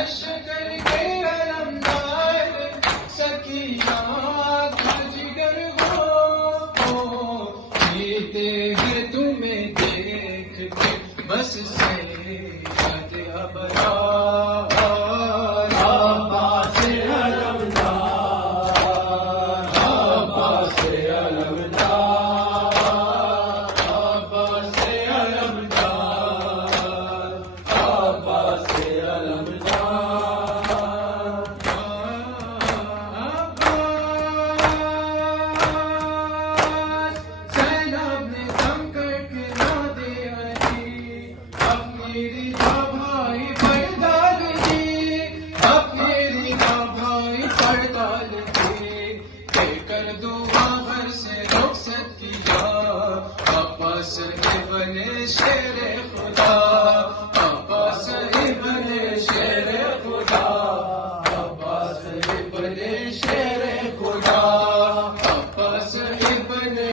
لشکر کے علمدار سکینہ کا جگر ہو، جیتے ہیں تمہیں دیکھ کے بس سید ابرار، عباس علمدار، عباس علمدار، عباس علمدار، عباس علمدار، عباس سیلاب نے دم کر کے نہ دے علی، اپنی رضا بھائی پر ڈال دی، اپنی رضا بھائی پر ڈال دی، دے کر دعا گھر سے رخصت کیا، عباس ابن شیر خدا، عباس ابن شیر خدا، عباس ابن شیر